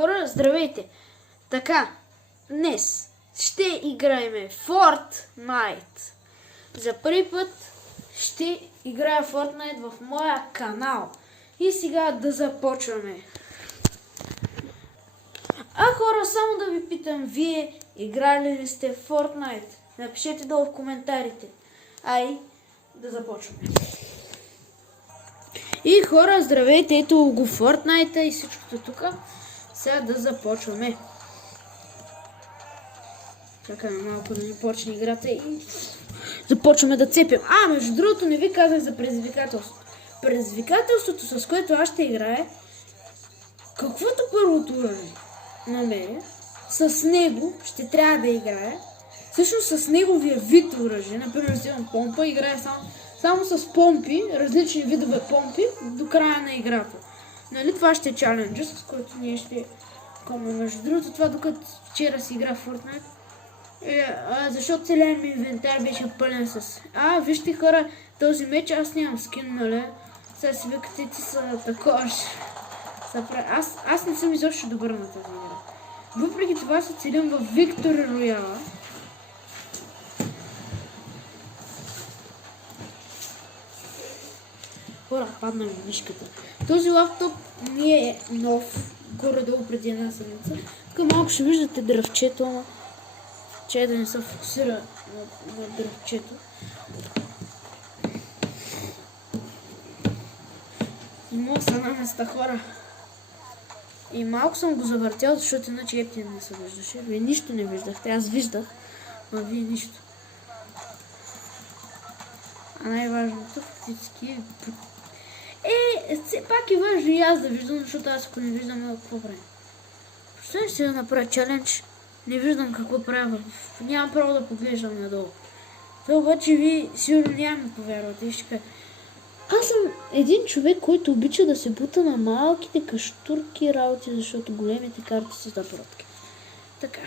хора, здравейте! Така, днес ще играем Fortnite. За първи път ще играя Fortnite в моя канал. И сега да започваме. Хора, само да ви питам, вие играли ли сте Fortnite? Напишете долу в коментарите. Да започваме. И хора, здравейте, ето го Fortnite и всичкото тук. Сега да започваме. Чакаме малко да ни почне играта и започваме да цепим. Между другото не ви казах за предизвикателството. Предизвикателството, с което аз ще играя, каквото първото оръжие намеря, с него ще трябва да играя. Всъщност с неговия вид оръжие, например взимам помпа, играя само с помпи, различни видове помпи, до края на играта. Нали, това ще е чаленджа, с който ние ще комаме. Между другото, това докато вчера си игра в Fortnite, защото целият ми инвентар беше пълен с... Вижте хора, този меч аз нямам скин, нали? Сега си викате, ти са такова. Аз не съм изобщо добър на тази игра. Въпреки това се целям в Victory Royale. Хора, падна ми мишката. Този лаптоп ми е нов, горе-долу преди една седмица. Тук малко ще виждате дръвчето, че да не се фокусира на дръвчето. Има са на места, хора. И малко съм го завъртял, защото иначе Ептин не се виждаше. Вие нищо не виждахте, аз виждах, но вие нищо. Най-важното фактически все пак е важно и аз да виждам, защото аз ако не виждам, какво правим? Представям ще да направя чалендж, не виждам какво правя, нямам право да поглеждам надолу. Това обаче ви сигурно няма ми повярвате и ще кажа. Аз съм един човек, който обича да се бута на малките каштурки работи, защото големите карти са за протки. Така,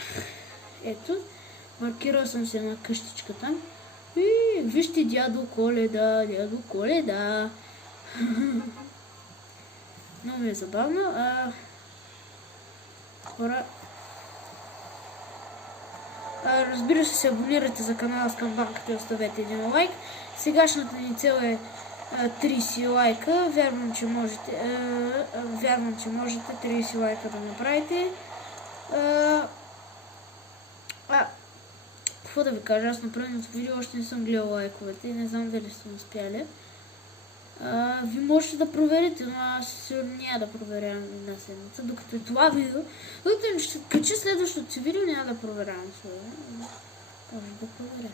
ето, маркирал съм се една къщичка там. И вижте дядо Коледа, дядо Коледа. Много ми е забавно. Хора, разбира се, абонирайте за канала с камбанката и оставете един лайк. Сегашната ни цел е 30 лайка. Вярвам, че можете 30 лайка да направите. Какво да ви кажа, аз на предното видео още не съм гледал лайковете и не знам дали съм успяли. Ви можете да проверите, но аз сигурно няма да проверявам една седмица, докато е това видео. Докато ще кача следващото си видео, няма да проверявам сигурно. Може да проверя.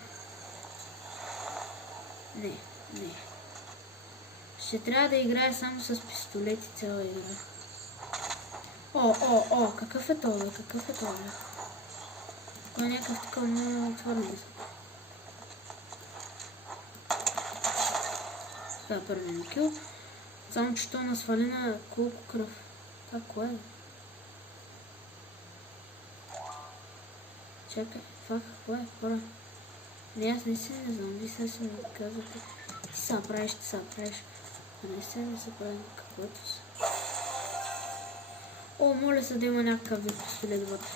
Не. Ще трябва да играя само с пистолети цяла игра. Какъв е това? Кой е някакъв такъв много отворен. Да, първи ми кил. Само че то насвали на колко кръв. Това кое е? Чакай, това какво е? Хора. Аз не знам. Вие сега си ми казвате. Ти са правиш. Наистина не се прави каквото си. Моля се да има някакъв вид пистолет вътре.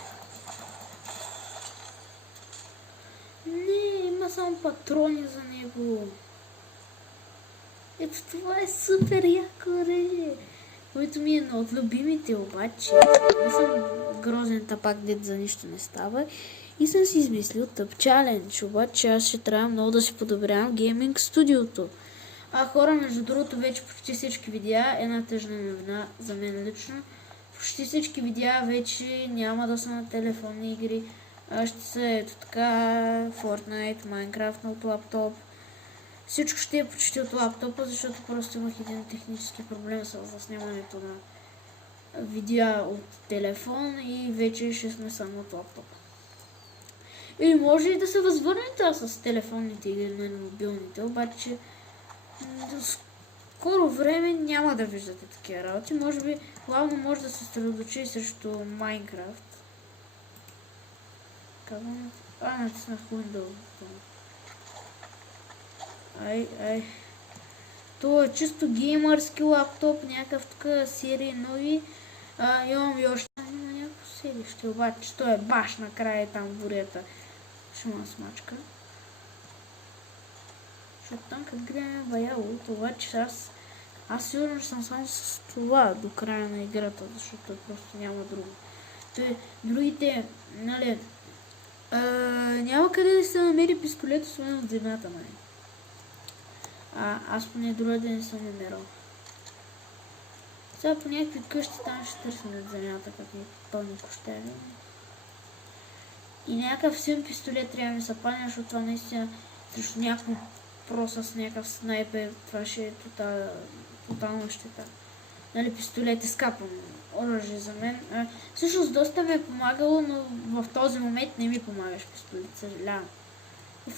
Не, има само патрони за него. Ето това е супер яко оръжие, което ми е едно от любимите, обаче не съм грозен тапак, дет за нищо не става. И съм си измислил тъп чалендж, обаче аз ще трябва много да си подобрявам гейминг студиото. Хора, между другото, вече почти всички видеа, една тъжна новина за мен лично, почти всички видеа вече няма да са на телефонни игри, ще са ето така Fortnite, Minecraft от лаптоп. Всичко ще е почти от лаптопа, защото просто имах един технически проблем с снимането на видеа от телефон и вече ще сме само от лаптопа. Или може и да се възвърнете с телефонните игри на мобилните, обаче до скоро време няма да виждате такива работи. Може би главно може да се съсредоточи срещу Майнкрафт. Казвам, натиснах Windows. Това е чисто геймърски лаптоп, някакъв тук серии нови. Имам и още. селище, обаче той е баш накрая там в бурята. Ще му смачка. Защото там като гледаме баялото, обаче аз сигурно ще съм само с това до края на играта, защото просто няма друго. Другите, нали, няма къде да се намери пистолет, освен от земята, нали. Аз поне друга ден не съм намерал. Сега по някакви къщи там ще търсим от земята, като някакви пълни кощели. И някакъв силен пистолет трябва да ми се падне, защото това наистина срещу някакво проса с някакъв снайпер, това ще е тотална щета. Нали, пистолет е скапано оръжие за мен. Всъщност доста ми е помагало, но в този момент не ми помагаш пистолет, съжалявам.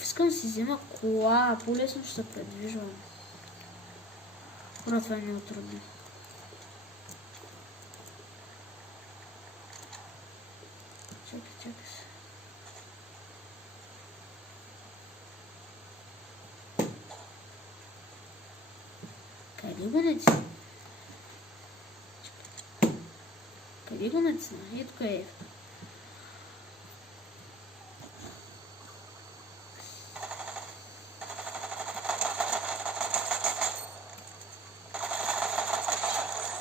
Искам да си взема кола, по-лесно ще се предвижвам. Ура, това е много трудно. Чакай се. Къде го натисна? Къде го натисна? Ето къде е.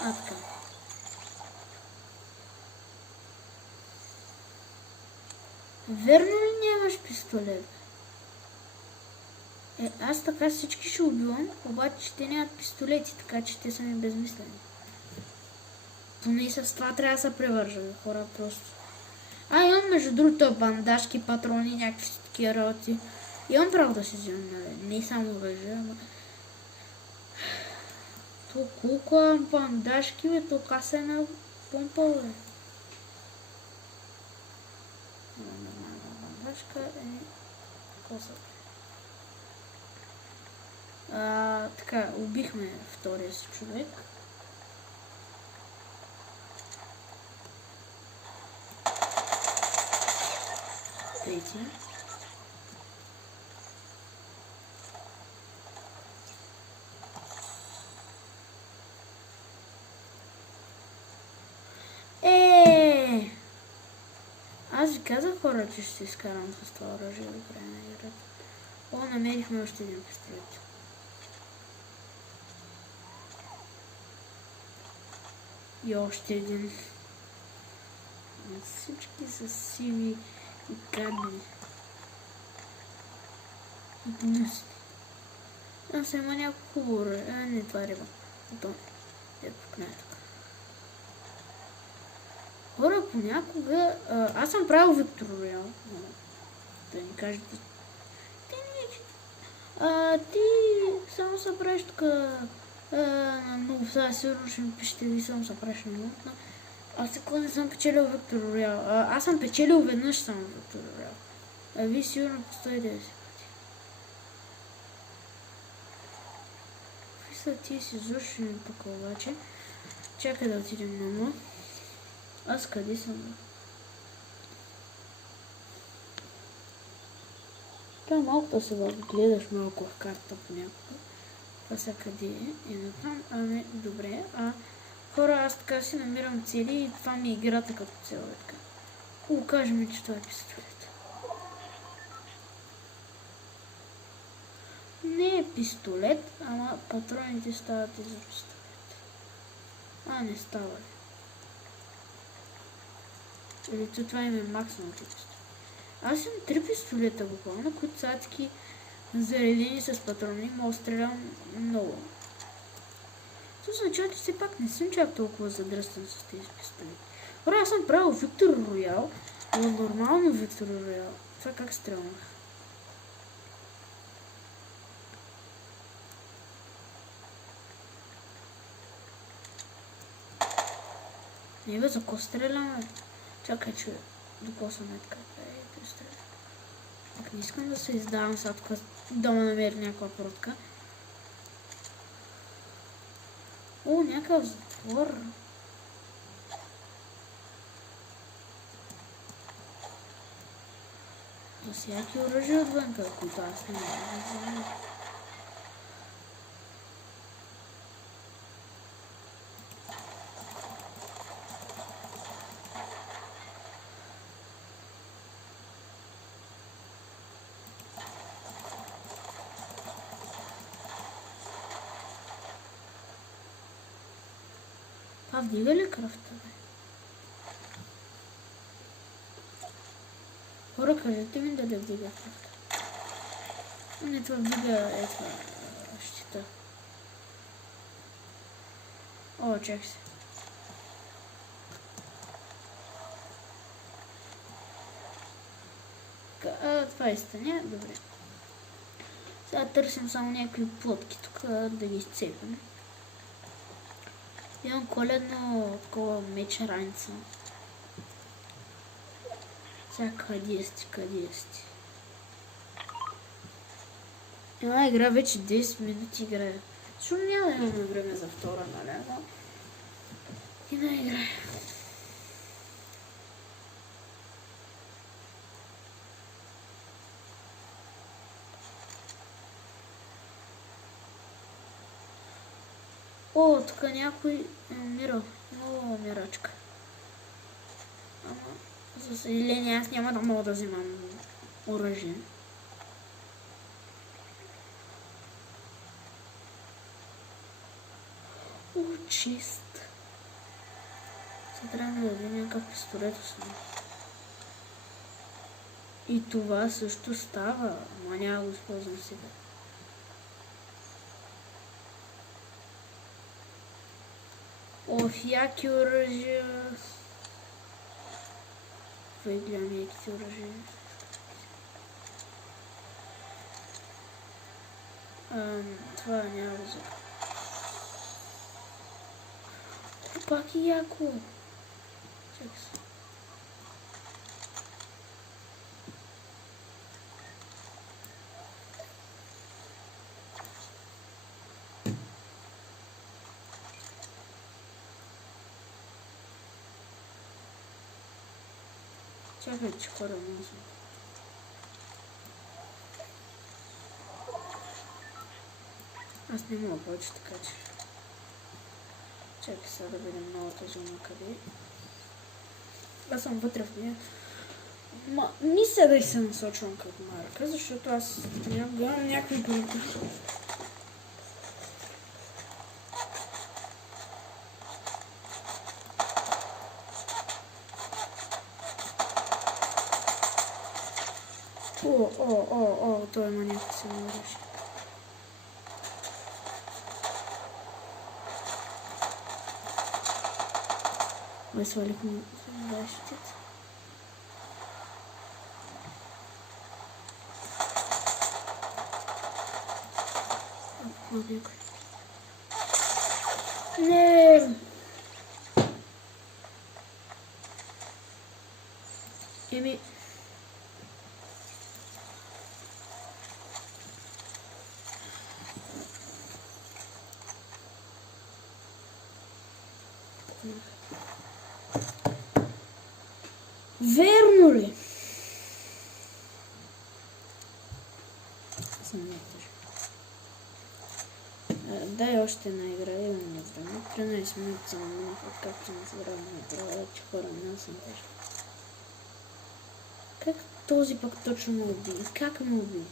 Така. Верно ли нямаш пистолет? Аз така всички ще убивам, обаче те нямат пистолети, така че те са ми безмислени. Поне с това трябва да се превържаме, хора, просто. Имам между другото бандажки, патрони, някакви такива работи. Имам право да си вземам, не само оръжие, ама... То колко е бандажки, бе, то каса е на помпа, бе. Бандажка е... коса. Така, убихме втория си човек. Трети. Аз ви казах, хора, че ще се изкарам с това оръжие до края на играта. Намерихме още един пистолет. И още един. Всички са сиви и гадни. И гнусни. Там се има някакво хубаво. Не, това е риба. Ето тук не е тук. Хора, понякога... аз съм правил Виктор Роял. Да ни кажете... Ти само се правиш тук... много сега сигурно ще ми пишете ви само се правиш на минутна. Аз така не съм печелил Виктор Роял. Аз съм печелил веднъж само Виктор Роял. Вие сигурно по 190 пъти. Какви са тия си зушени тук обаче? Чакай да отидем на му. Аз къде съм? Трябва малко да се гледаш малко в карта понякога. Това са къде е? И натам. Добре. Хора, аз така си намирам цели и това ми е играта като цяло. Кажем ми, че това е пистолет. Не е пистолет, ама патроните стават и за пистолет. Не става ли? Или това им е максималното пистолет. Аз имам 3 пистолета буквално, които са таки заредени с патрони, мога да стрелям много. Това означава, че все пак не съм чак толкова задръстен с тези пистолети. Хора, аз съм правил Виктор Роял, но нормално Виктор Роял. Това как стрелнах? Не бе, за ко стреляме? Чакай, че докосваме така. Пак не искам да се издавам сега тук да ме намери някаква протка. Някакъв затвор. За всяки оръжия отвън, които аз не мога да взема. Това вдига ли кръвта, бе? Хора, кажете ми дали вдига кръвта. Не, това вдига щита. О, чакай се. Това е стане, добре. Сега търсим само някакви плотки тук да ги изцепим. Имам коледно такова меч раница. Сега къде сте? Една игра вече 10 минути играе. Защо няма да имаме време за втора, нали? И да играе. О, тук някой е умирал. Много умирачка. Ама, за съжаление, аз няма да мога да взимам оръжие. О, чест. Сега трябва да даде някакъв пистолет основно. И това също става, ама няма да го използвам сега. Оф, яки оръжия. Това гледам яките оръжия. Това няма да взема. Пак и яко. Чакай се. Чакай, че хора не съм. Аз не мога повече, така че. Чакай сега да видим новата зона къде е. Аз съм вътре в нея. Мисля да и се насочвам като Марка, защото аз гледам някакви групи. О, той има някакво се наруши. Ой, свалихме защитите. Не! Еми... Верно ли? Дай още една игра, имаме време. 13 минути само минаха, както не забравяме игра, че хора не съм даже. Как този пък точно ме уби? Как ме уби?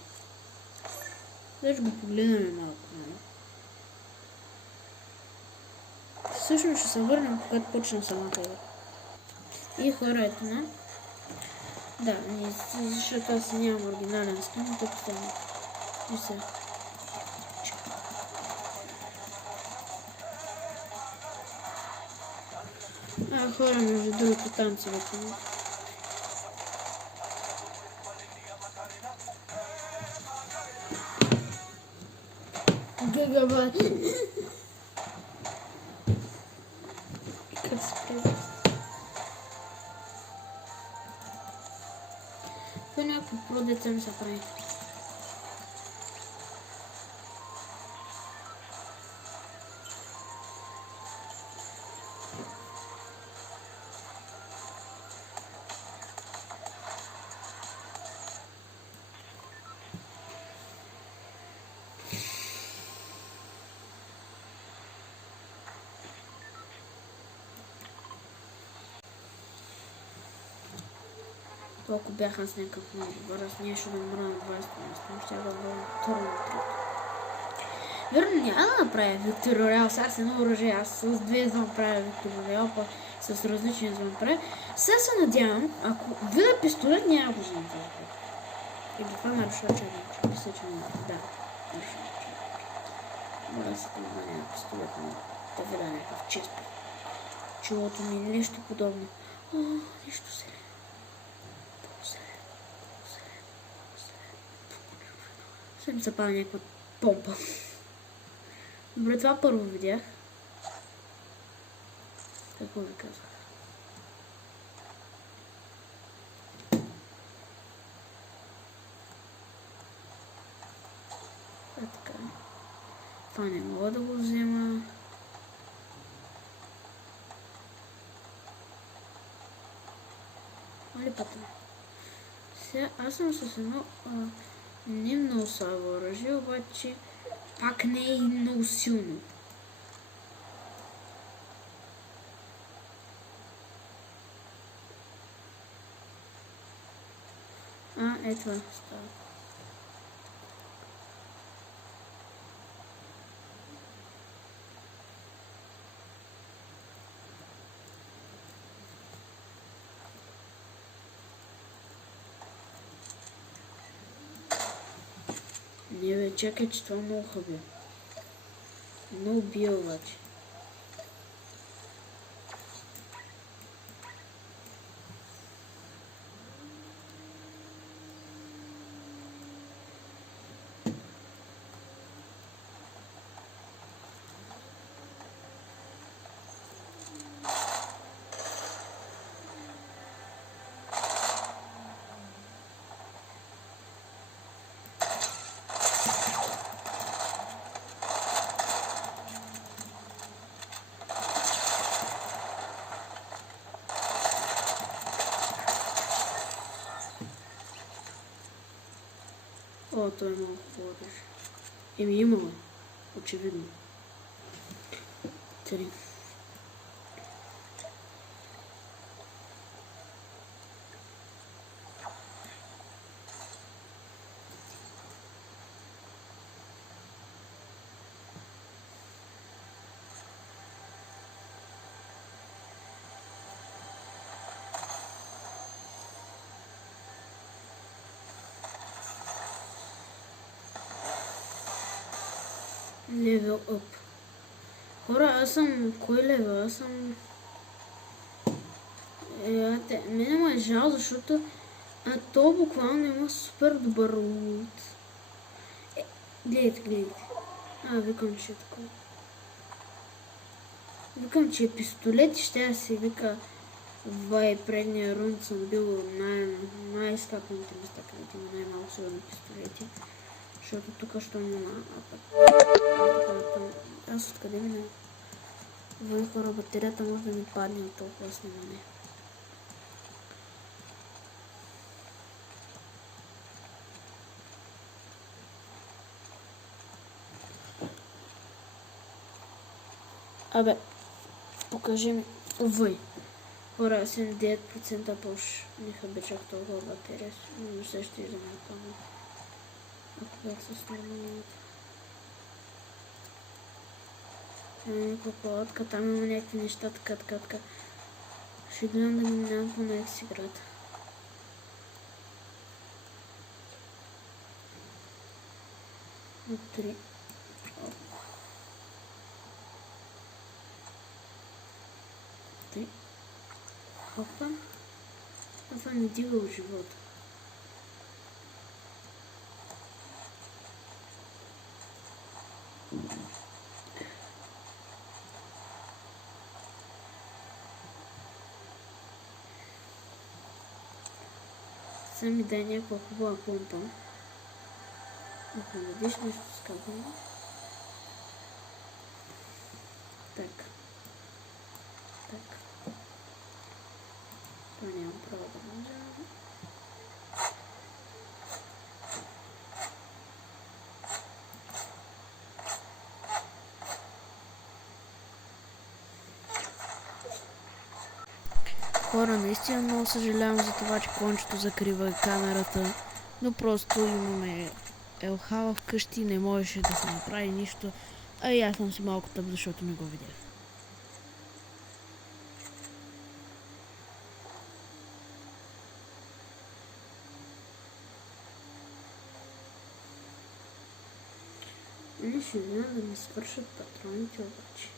Дай го погледаме малко, нали? Всъщност ще се върнем, когато почна самата игра. И хора, ето на. Да, защото аз нямам оригинален скин, тук там. И сега. Хора, между другото, танцевете. Гагабат. Как се прави? Това някакво продеца ми се прави. Ако бях аз някакъв много добър, аз нямаше да умра на 20 место, ще да бъда второ на трето. Верно, няма да направя Виктор Роял с едно оръжие, аз с две да направя Виктор Роял, па с различни да направя. Сега се надявам, ако видя пистолет, няма да знам това. Или това нарушава черничка. Мисля, че няма. Да, нарушава черничка. Мога да се помня на пистолет, но да видя някакъв чест. Чулото ми или нещо подобно. О, нещо зелено. Ще ми се пада някаква помпа. Добре, това първо видях. Какво ви казах? Така. Това не мога да го взема. Мали пътна. Сега аз съм с едно не много слабо оръжие, обаче пак не е и много силно. Е това става. Не бе, чакай, че това много хубаво. Много бие обаче. О, той е много хубаво оръжие. Имало. Очевидно. 3. Level up. Хора, аз съм... Кой левел? Аз съм... Мене ме е жал, защото то буквално има супер добър лут. Гледайте. Викам, че е такова. Викам, че е пистолет и ще да се вика в предния рунд съм бил най-скапаните места, където има най-малко сигурни пистолети. Защото тук що няма аз откъде ми хора, батерията може да ми падне от толкова снимане. Покажи ми. Увай. Хора, 79% по-ш не хабичах толкова батерия, но се ще изда напълно. Ако бях с нормалната. Някаква палатка, там има някакви неща, така. Ще гледам да минавам по някакси град. От 3. Хопа. Това не дига от живота. Сега ми дай някаква хубава помпа. Ако не видиш нещо скапано. Так. Това нямам право да нажавам. Хора, наистина много съжалявам за това, че кончето закрива камерата, но просто имаме Елхава вкъщи, не можеше да се направи нищо. А и аз съм си малко тъп, защото не го видях. Не ще видя да ми свършат патроните обаче.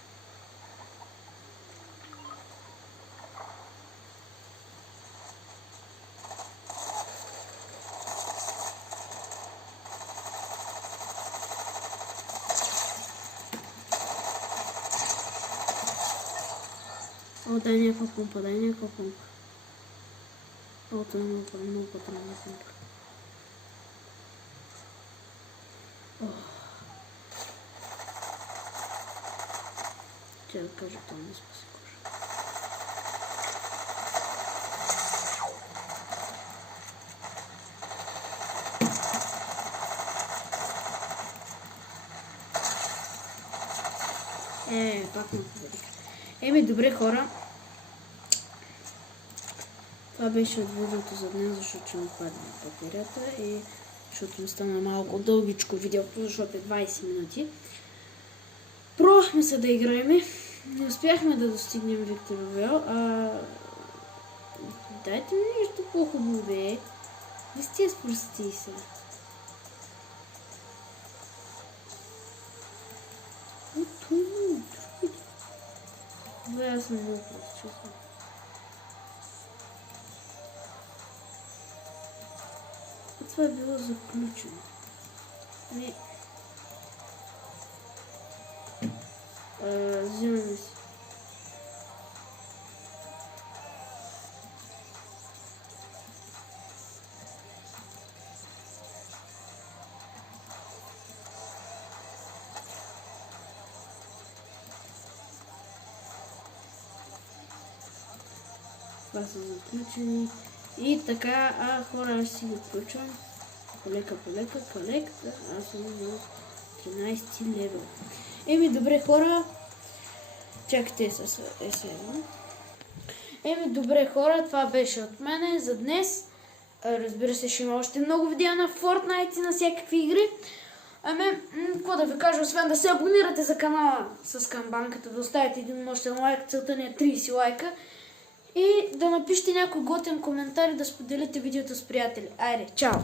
О, дай някаква помпа, дай някаква помпа. О, това е много патронна помпа. Тя да кажа, това не спаси кожа. Пак ме победих. Еми, добре хора. Това беше от видеото за днес, защото ще ми падне батерията и защото ми стана малко дългичко видеото, защото е 20 минути. Пробвахме се да играем. Не успяхме да достигнем Викторовел. Дайте ми нещо по-хубаво, бе. Ви сте спрости се. Бе, аз съм много просто, честно. Това е било заключено. Взимаме си. Това са заключени. И така, хора, аз си го включвам. Полека, колектор. Аз съм на 13 левел. Еми, добре хора. Чакайте добре хора, това беше от мене за днес. Разбира се, ще има още много видеа на Fortnite и на всякакви игри. Какво да ви кажа, освен да се абонирате за канала с камбанката, да оставите един мощен лайк, целта ни е 30 лайка. И да напишете някой готин коментар и да споделите видеото с приятели. Айде, чао!